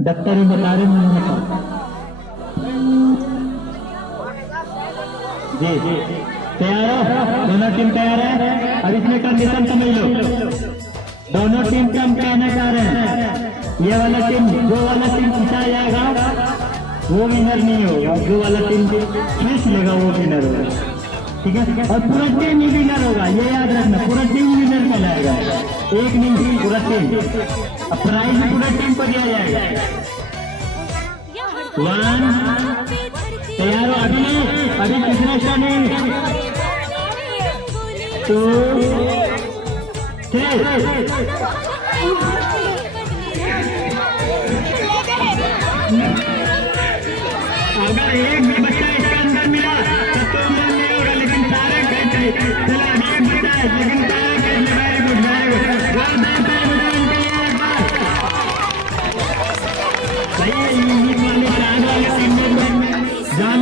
Doctor ही बता रहे हैं जी। तैयार हो? दोनों टीम तैयार है। अब इसमें कंडीशन समझ लो, दोनों टीम का हम कहना चाह रहे हैं ये वाला टीम, जो वाला टीम खिंचा जाएगा वो विनर नहीं होगा, जो वाला टीम खींच लेगा वो विनर होगा, ठीक है। और पूरा टीम ही विनर होगा, ये याद रखना, पूरा टीम विनर कहलाएगा, एक नहीं पूरा टीम। अब प्राइज पूरा टीम को दिया जाएगा। 1 तैयार हो? अभी कितना स्टार्ट? 2 3 अगर एक भी बच्चा इसके अंदर मिला तब तो नहीं होगा, लेकिन सारे चला अभी एक बच्चा है लेकिन सारे वेरी गुड सही है। वाले टीम में जान